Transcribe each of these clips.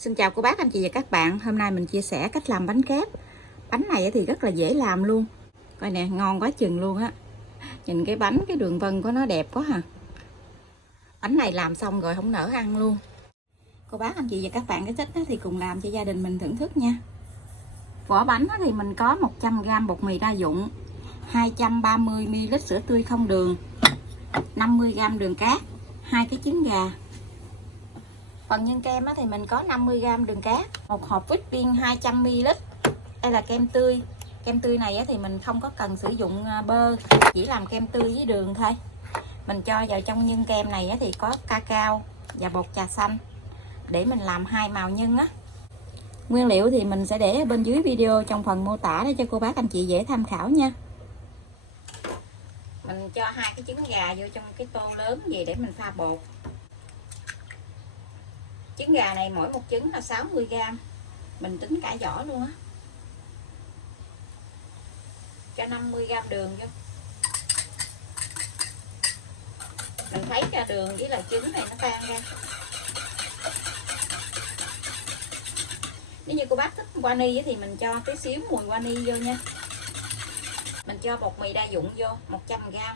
Xin chào cô bác, anh chị và các bạn. Hôm nay mình chia sẻ cách làm bánh kép. Bánh này thì rất là dễ làm luôn. Coi nè, ngon quá chừng luôn á. Nhìn cái bánh, cái đường vân của nó đẹp quá ha. Bánh này làm xong rồi không nỡ ăn luôn. Cô bác, anh chị và các bạn cái thích thì cùng làm cho gia đình mình thưởng thức nha. Vỏ bánh thì mình có 100g bột mì đa dụng, 230ml sữa tươi không đường, 50g đường cát, 2 cái trứng gà. Phần nhân kem thì mình có 50g đường cát, một hộp whipping 200ml. Đây là kem tươi. Kem tươi này thì mình không có cần sử dụng bơ, chỉ làm kem tươi với đường thôi. Mình cho vào trong nhân kem này thì có cacao và bột trà xanh để mình làm hai màu nhân á. Nguyên liệu thì mình sẽ để ở bên dưới video trong phần mô tả để cho cô bác anh chị dễ tham khảo nha. Mình cho 2 cái trứng gà vô trong cái tô lớn gì để mình pha bột. Trứng gà này mỗi một trứng là 60g. Mình tính cả vỏ luôn á. Cho 50g đường vô. Mình thấy ra đường với là trứng này nó tan ra. Nếu như cô bác thích vani thì mình cho tí xíu mùi vani vô nha. Mình cho bột mì đa dụng vô 100g.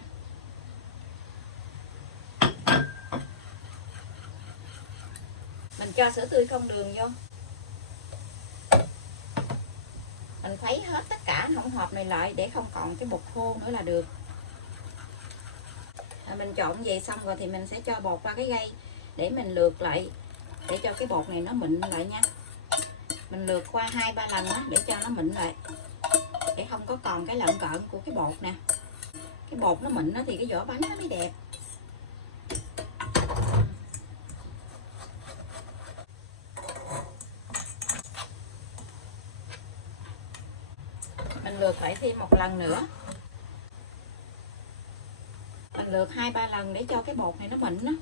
Mình cho sữa tươi không đường vô. Mình khuấy hết tất cả hỗn hợp này lại để không còn cái bột khô nữa là được. Mình trộn vậy xong rồi thì mình sẽ cho bột qua cái gây để mình lượt lại để cho cái bột này nó mịn lại nha. Mình lượt qua 2-3 lần đó để cho nó mịn lại, để không có còn cái lợn cợn của cái bột nè. Cái bột nó mịn đó thì cái vỏ bánh nó mới đẹp. Mình lượt lại thêm một lần nữa. Mình lượt 2-3 lần để cho cái bột này nó mịn đó.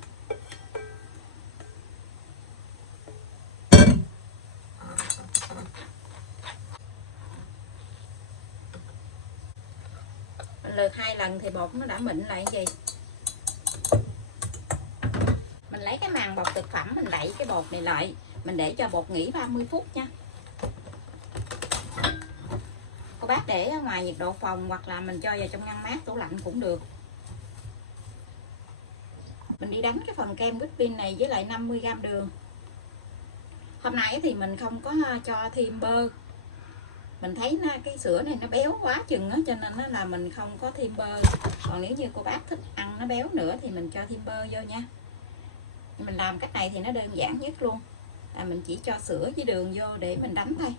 Mình lượt 2 lần thì bột nó đã mịn lại như vậy. Mình lấy cái màng bọc thực phẩm mình đậy cái bột này lại, mình để cho bột nghỉ 30 phút nha. Cô bác để ở ngoài nhiệt độ phòng hoặc là mình cho vào trong ngăn mát tủ lạnh cũng được. Mình đi đánh cái phần kem whipping này với lại 50g đường. Hôm nay thì mình không có cho thêm bơ. Mình thấy cái sữa này nó béo quá chừng á, cho nên là mình không có thêm bơ. Còn nếu như cô bác thích ăn nó béo nữa thì mình cho thêm bơ vô nha. Mình làm cách này thì nó đơn giản nhất luôn. Mình chỉ cho sữa với đường vô để mình đánh thôi.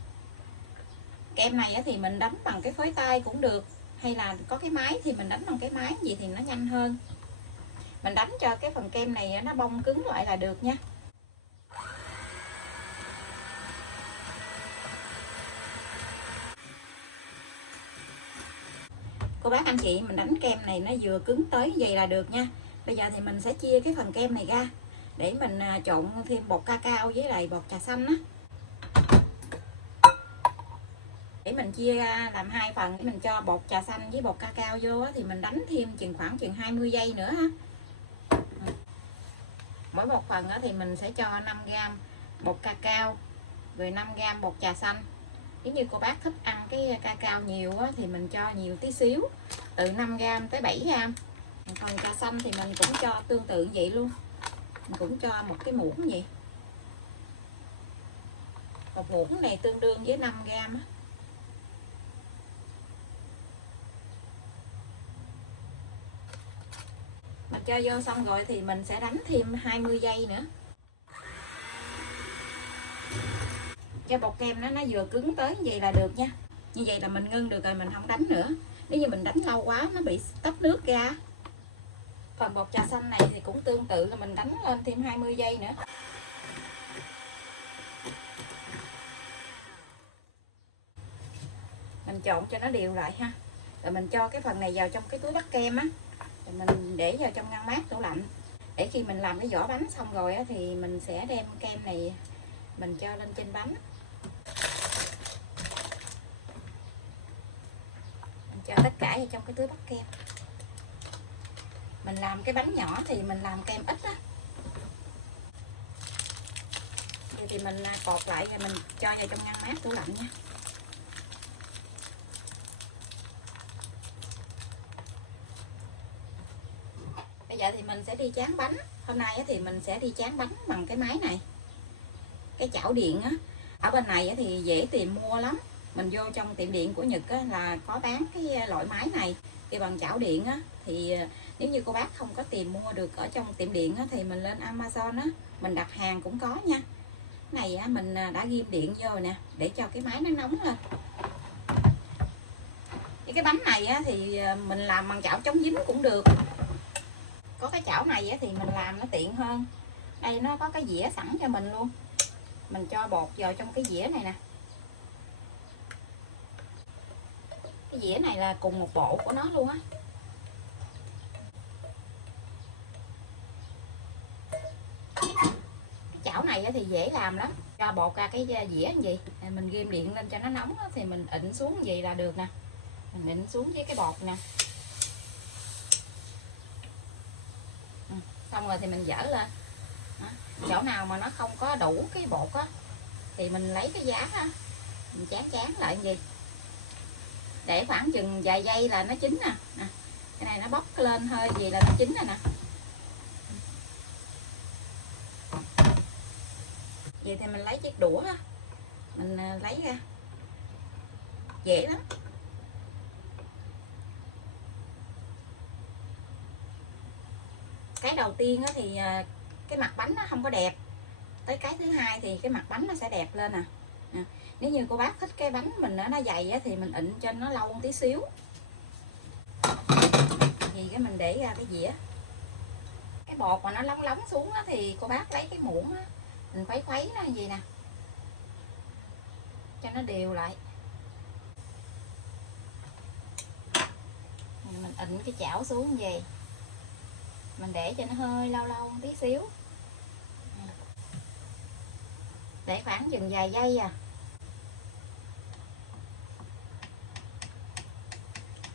Kem này thì mình đánh bằng cái phới tay cũng được, hay là có cái máy thì mình đánh bằng cái máy gì thì nó nhanh hơn. Mình đánh cho cái phần kem này nó bong cứng lại là được nha. Cô bác anh chị, mình đánh kem này nó vừa cứng tới vậy là được nha. Bây giờ thì mình sẽ chia cái phần kem này ra để mình trộn thêm bột cacao với lại bột trà xanh á. Để mình chia ra làm 2 phần, để mình cho bột trà xanh với bột cacao vô á, thì mình đánh thêm khoảng chừng 20 giây nữa ha. Mỗi một phần thì mình sẽ cho 5g bột cacao rồi 5g bột trà xanh. Nếu như cô bác thích ăn cái cacao nhiều á, thì mình cho nhiều tí xíu, từ 5g tới 7g. Còn trà xanh thì mình cũng cho tương tự vậy luôn, mình cũng cho một cái muỗng vậy. Một muỗng này tương đương với 5g á. Mình cho vô xong rồi thì mình sẽ đánh thêm 20 giây nữa. Cho bột kem nó vừa cứng tới như vậy là được nha. Như vậy là mình ngưng được rồi, mình không đánh nữa. Nếu như mình đánh lâu quá nó bị tách nước ra. Phần bột trà xanh này thì cũng tương tự là mình đánh lên thêm 20 giây nữa. Mình trộn cho nó đều lại ha. Rồi mình cho cái phần này vào trong cái túi bắt kem á. Rồi mình để vào trong ngăn mát tủ lạnh. Để khi mình làm cái vỏ bánh xong rồi á, thì mình sẽ đem kem này mình cho lên trên bánh. Mình cho tất cả vào trong cái túi bắt kem. Mình làm cái bánh nhỏ thì mình làm kem ít á. Vậy thì mình cột lại rồi mình cho vào trong ngăn mát tủ lạnh nha. Bây giờ thì mình sẽ đi tráng bánh. Hôm nay thì mình sẽ đi tráng bánh bằng cái máy này, cái chảo điện á. Ở bên này thì dễ tìm mua lắm. Mình vô trong tiệm điện của Nhật là có bán cái loại máy này, cái bằng chảo điện á. Thì nếu như cô bác không có tìm mua được ở trong tiệm điện á, thì mình lên Amazon á, mình đặt hàng cũng có nha. Cái này á, mình đã ghim điện vô nè, để cho cái máy nó nóng lên. Cái bánh này á, thì mình làm bằng chảo chống dính cũng được. Có cái chảo này á, thì mình làm nó tiện hơn. Đây nó có cái dĩa sẵn cho mình luôn. Mình cho bột vào trong cái dĩa này nè. Cái dĩa này là cùng một bộ của nó luôn á. Cái chảo này thì dễ làm lắm. Cho bột ra cái dĩa như vậy, mình ghim điện lên cho nó nóng á, thì mình ịn xuống như vậy là được nè. Mình ịn xuống với cái bột nè. Xong rồi thì mình dỡ lên. Đó. Chỗ nào mà nó không có đủ cái bột á, thì mình lấy cái giá á, mình chán lại như vậy, để khoảng chừng vài giây là nó chín nè. Cái này nó bốc lên hơi gì là nó chín rồi nè. Vậy thì mình lấy chiếc đũa á, mình lấy ra, dễ lắm. Cái đầu tiên á thì cái mặt bánh nó không có đẹp, tới cái thứ hai thì cái mặt bánh nó sẽ đẹp lên nè. Nếu như cô bác thích cái bánh mình nó dày á, thì mình ịn cho nó lâu một tí xíu. Thì cái mình để ra cái dĩa. Cái bột mà nó lóng lóng xuống á, thì cô bác lấy cái muỗng á, mình khuấy nó như vậy nè, cho nó đều lại. Mình ịn cái chảo xuống như vậy, mình để cho nó hơi lâu một tí xíu, để khoảng chừng vài giây à.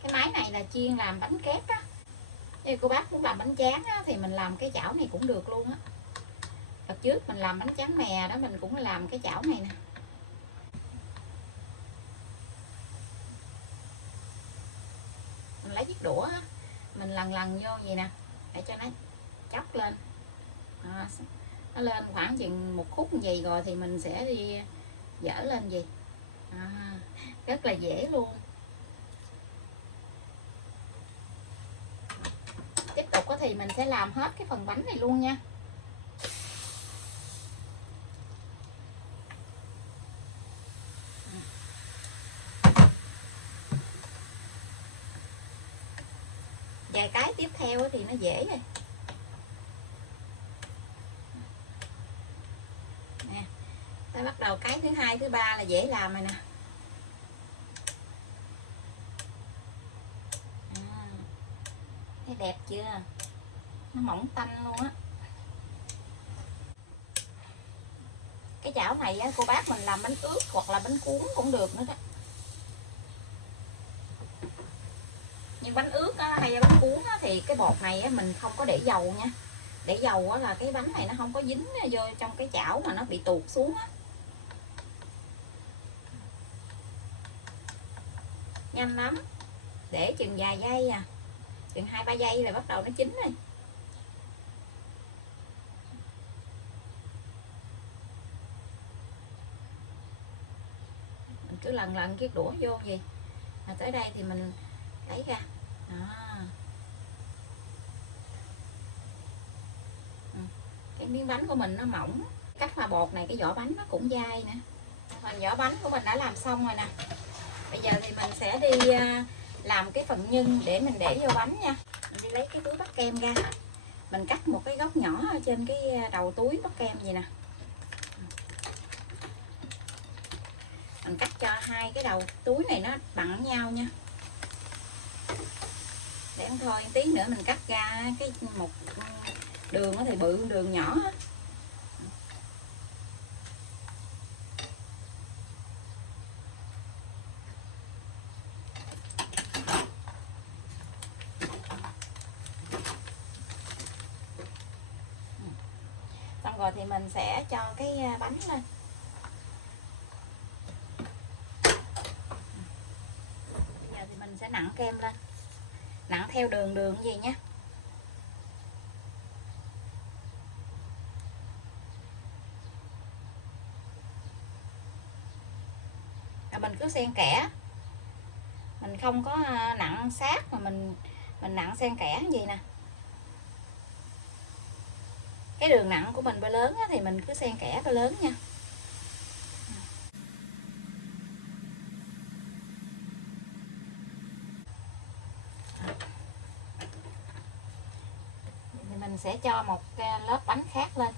Cái máy này là chuyên làm bánh kép á. Nếu cô bác muốn làm bánh tráng á, thì mình làm cái chảo này cũng được luôn á. Đợt trước mình làm bánh tráng mè đó, mình cũng làm cái chảo này nè. Mình lấy chiếc đũa á, mình lần vô vậy nè, để cho nó chóc lên. Nó lên khoảng chừng một khúc như vậy rồi thì mình sẽ đi dỡ lên gì. Rất là dễ luôn. Tiếp tục thì mình sẽ làm hết cái phần bánh này luôn nha. Vài cái tiếp theo thì nó dễ rồi nè. Ta bắt đầu cái thứ hai thứ ba là dễ làm rồi nè. Thấy đẹp chưa, nó mỏng tanh luôn á. Cái chảo này á, cô bác mình làm bánh ướt hoặc là bánh cuốn cũng được nữa đó. Nhưng bánh ướt á, hay bánh cuốn á, thì cái bột này á, mình không có để dầu nha. Để dầu á, là cái bánh này nó không có dính vô trong cái chảo mà nó bị tuột xuống á. Nhanh lắm, để chừng vài giây à, chừng 2-3 giây là bắt đầu nó chín rồi. Mình cứ lần chiếc đũa vô gì, tới đây thì mình lấy ra. Đó. Cái miếng bánh của mình nó mỏng. Cách pha bột này cái vỏ bánh nó cũng dai nè. Phần vỏ bánh của mình đã làm xong rồi nè. Bây giờ thì mình sẽ đi làm cái phần nhân để mình để vô bánh nha. Mình đi lấy cái túi bắt kem ra. Mình cắt một cái góc nhỏ ở trên cái đầu túi bắt kem vậy nè. Mình cắt cho hai cái đầu túi này nó bằng nhau nha. Để ăn thôi tí nữa mình cắt ra cái một đường thì bự, đường nhỏ. Xong rồi thì mình sẽ cho cái bánh lên. Bây giờ thì mình sẽ nặn kem lên, nặn theo đường đường gì nhé. Rồi mình cứ xen kẽ, mình không có nặn sát mà mình nặn xen kẽ gì nè. Cái đường nặn của mình bao lớn thì mình cứ xen kẽ bao lớn nha. Thì mình sẽ cho một lớp bánh khác lên,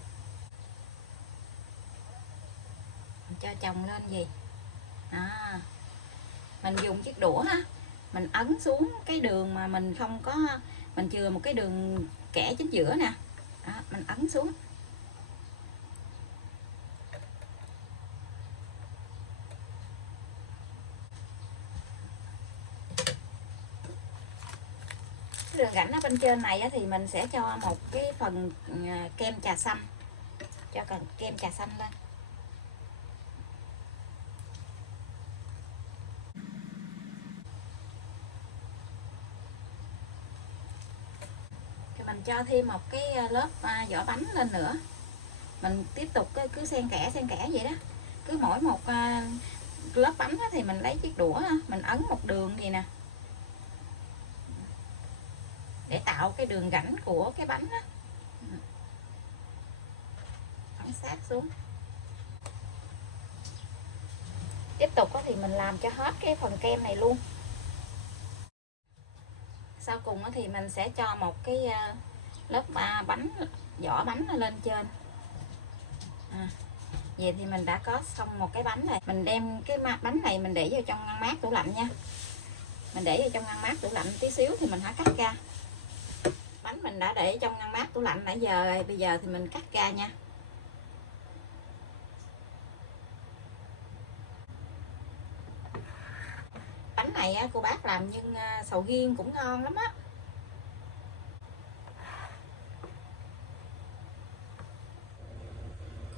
mình cho chồng lên gì mình dùng chiếc đũa ha, mình ấn xuống cái đường mà mình không có, mình chừa một cái đường kẽ chính giữa nè, mình ấn xuống. Cái đường rãnh ở bên trên này thì mình sẽ cho một cái phần kem trà xanh, cho cần kem trà xanh lên. Thì mình cho thêm một cái lớp vỏ bánh lên nữa, mình tiếp tục cứ xen kẽ vậy đó. Cứ mỗi một lớp bánh thì mình lấy chiếc đũa mình ấn một đường gì nè, để tạo cái đường rãnh của cái bánh đó. Ấn sát xuống. Tiếp tục thì mình làm cho hết cái phần kem này luôn. Sau cùng thì mình sẽ cho một cái lớp bánh, vỏ bánh lên trên. Vậy thì mình đã có xong một cái bánh này. Mình đem cái bánh này mình để vào trong ngăn mát tủ lạnh nha. Mình để vào trong ngăn mát tủ lạnh tí xíu thì mình hãy cắt ra. Bánh mình đã để trong ngăn mát tủ lạnh nãy giờ rồi, bây giờ thì mình cắt ra nha. Bánh này cô bác làm nhưng sầu riêng cũng ngon lắm á.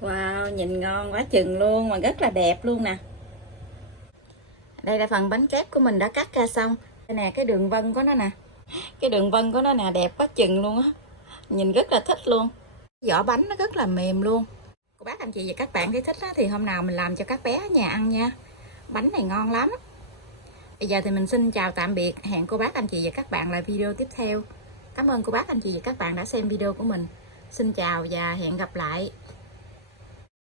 Wow, nhìn ngon quá chừng luôn, mà rất là đẹp luôn nè. Đây là phần bánh kép của mình đã cắt ra xong. Đây nè, cái đường vân của nó nè. Cái đường vân của nó nè, đẹp quá chừng luôn á. Nhìn rất là thích luôn. Vỏ bánh nó rất là mềm luôn. Cô bác anh chị và các bạn thấy thích thì hôm nào mình làm cho các bé ở nhà ăn nha. Bánh này ngon lắm. Bây giờ thì mình xin chào tạm biệt. Hẹn cô bác anh chị và các bạn lại video tiếp theo. Cảm ơn cô bác anh chị và các bạn đã xem video của mình. Xin chào và hẹn gặp lại.